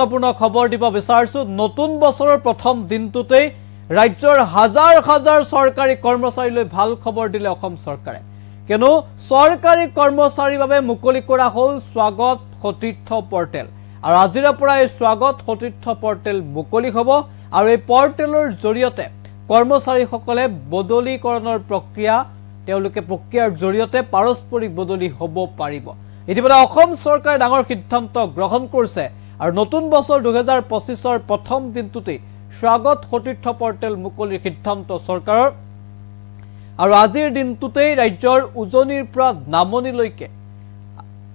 গুৰুত্বপূৰ্ণ খবৰ দিব বিচাৰিছো নতুন বছৰৰ প্ৰথম দিনটোতেই ৰাজ্যৰ হাজাৰ হাজাৰ চৰকাৰী কৰ্মচাৰীলৈ ভাল খবৰ দিলে অসম চৰকাৰে কেনো চৰকাৰী কৰ্মচাৰীৰ বাবে মুকলি কৰা হ'ল স্বাগত সতীৰ্থ পৰ্টেল আৰু আজিৰ পৰা এই স্বাগত সতীৰ্থ পৰ্টেল মুকলি হ'ব আৰু এই পৰ্টেলৰ জৰিয়তে কৰ্মচাৰীসকলে বদলীকৰণৰ প্ৰক্ৰিয়াৰ জৰিয়তে পাৰস্পৰিক বদলি হ'ব পাৰিব ইতিমধ্যে অসম চৰকাৰে ডাঙৰ সিদ্ধান্ত গ্ৰহণ কৰিছে আৰু নতুন বছৰ 2025ৰ প্ৰথম দিনটোতে স্বাগত সতীৰ্থ পৰ্টেল মুকলিৰ সিদ্ধান্ত চৰকাৰৰ আৰু আজিৰ দিনটোতে ৰাজ্যৰ উজনিৰ পৰা নামনিলৈকে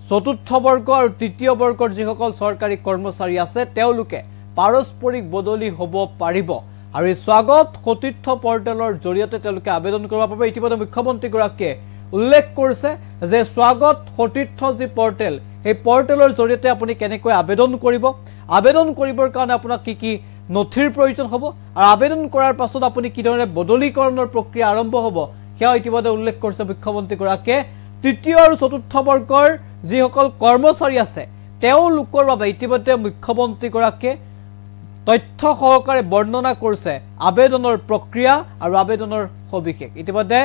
চতুৰ্থ বৰ্গ আৰু তৃতীয় বৰ্গৰ যিসকল চৰকাৰী কৰ্মচাৰী আছে তেওঁলোকে পাৰস্পৰিক বদলি হ'ব পাৰিব আৰু এই স্বাগত সতীৰ্থ পৰ্টেলৰ জৰিয়তে তেওঁলোকে আবেদন কৰিব পাৰিব ইতিমধ্যে মুখ্যমন্ত্ৰী গৰাকীয়ে উল্লেখ কৰিছে যে স্বাগত সতীৰ্থ যি পৰ্টেল এই পৰ্টেলৰ জৰিয়তে আপুনি কেনেকৈ আবেদন কৰিবৰ কাৰণে আপোনাক কি নথিৰ প্ৰয়োজন হ'ব আৰু আবেদন কৰাৰ পাছত আপুনি কি ধৰণে বদলীকৰণৰ প্ৰক্ৰিয়া আৰম্ভ হ'ব সেয়া ইতিমধ্যে উল্লেখ কৰিছে মুখ্যমন্ত্ৰী গৰাকীয়ে তৃতীয় আৰু চতুৰ্থ বৰ্গৰ যিসকল কৰ্মচাৰী আছে তেওঁলোকৰ বাবে ইতিমধ্যে মুখ্যমন্ত্ৰী গৰাকীয়ে তথ্য সহকাৰে বৰ্ণনা কৰিছে আবেদনৰ প্ৰক্ৰিয়া আৰু আবেদনৰ সবিশেষ ইতিমধ্যে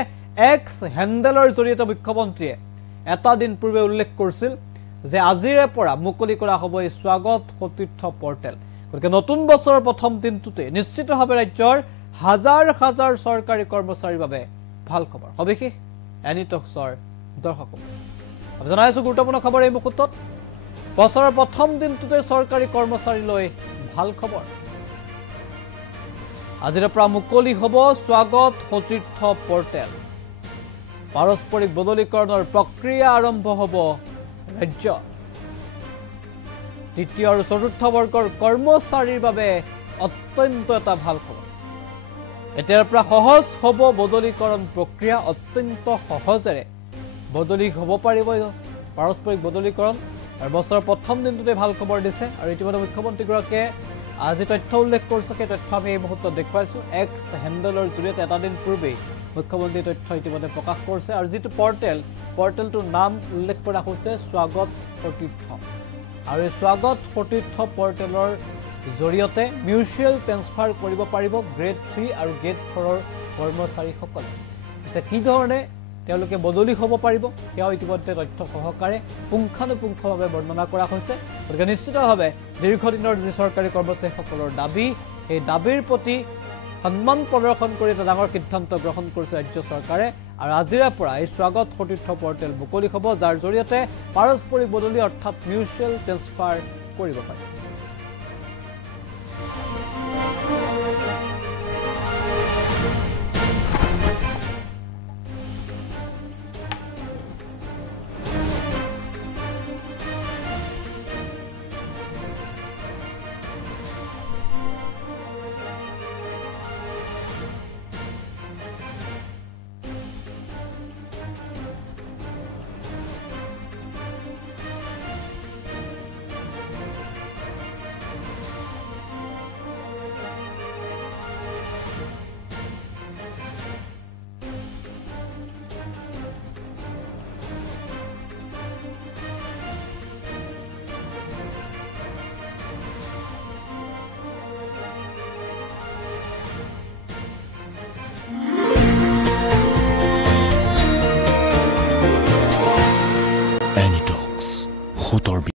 এক্স হেণ্ডেলৰ জৰিয়তে মুখ্যমন্ত্ৰীয়ে এটা দিন পূৰ্বে উল্লেখ কৰিছিল যে আজিৰে পৰা মুকলি কৰা হ'ব এই স্বাগত সতীৰ্থ পৰ্টেল গতিকে নতুন বছৰৰ প্ৰথম দিনটোতে নিশ্চিতভাৱে ৰাজ্যৰ হাজাৰ হাজাৰ চৰকাৰী কৰ্মচাৰীৰ বাবে ভাল খবৰ সবিশেষ এনি টক্সৰ দৰ্শক আমি জনাইছো গুৰুত্বপূৰ্ণ খবৰ এই মুহূৰ্তত বছৰৰ প্ৰথম দিনটোতে চৰকাৰী কৰ্মচাৰীলৈ ভাল খবৰ আজিৰ পৰা মুকলি হ'ব স্বাগত সতীৰ্থ পৰ্টেল পাৰস্পৰিক বদলীকৰণৰ প্ৰক্ৰিয়া আৰম্ভ হ'ব ৰাজ্য তৃতীয় আৰু চতুৰ্থ বৰ্গৰ কৰ্মচাৰীৰ বাবে অত্যন্ত এটা ভাল খবৰ এতিয়াৰ পৰা সহজ হ'ব বদলীকৰণ প্ৰক্ৰিয়া অত্যন্ত সহজেৰে বদলি হ'ব পাৰিব পাৰস্পৰিক বদলীকৰণ আৰু বছৰৰ প্ৰথম দিনটোতে ভাল খবৰ দিছে আৰু ইতিমধ্যে মুখ্যমন্ত্ৰীগৰাকীয়ে আজি তথ্য উল্লেখ কৰিছে সেই তথ্য আমি এই মুহূৰ্তত দেখুৱাইছো এক্স হেণ্ডেলৰ জৰিয়তে এটা দিন পূৰ্বেই মুখ্যমন্ত্ৰী তথ্য ইতিমধ্যে প্ৰকাশ কৰিছে আৰু যিটো পৰ্টেলটোৰ নাম উল্লেখ কৰা হৈছে স্বাগত সতীৰ্থ আৰু এই স্বাগত সতীৰ্থ পৰ্টেলৰ জৰিয়তে মিউচুৱেল ট্ৰেন্সফাৰ কৰিব পাৰিব গ্ৰেড 3 আৰু গ্ৰেড 4ৰ কৰ্মচাৰীসকলে পিছে কি ধৰণে তেওঁলোকে বদলি হ'ব পাৰিব সেয়াও ইতিমধ্যে তথ্য সহকাৰে পুংখানুপুংখভাৱে বৰ্ণনা কৰা হৈছে গতিকে নিশ্চিতভাৱে দীৰ্ঘদিনৰ যি চৰকাৰী কৰ্মচাৰীসকলৰ দাবী এই দাবীৰ প্ৰতি সন্মান প্ৰদৰ্শন কৰি এটা ডাঙৰ সিদ্ধান্ত গ্ৰহণ কৰিছে ৰাজ্য চৰকাৰে আৰু আজিৰে পৰা এই স্বাগত সতীৰ্থ পৰ্টেল মুকলি হ'ব যাৰ জৰিয়তে পাৰস্পৰিক বদলি অৰ্থাৎ মিউচুৱেল ট্ৰেন্সফাৰ কৰিব পাৰে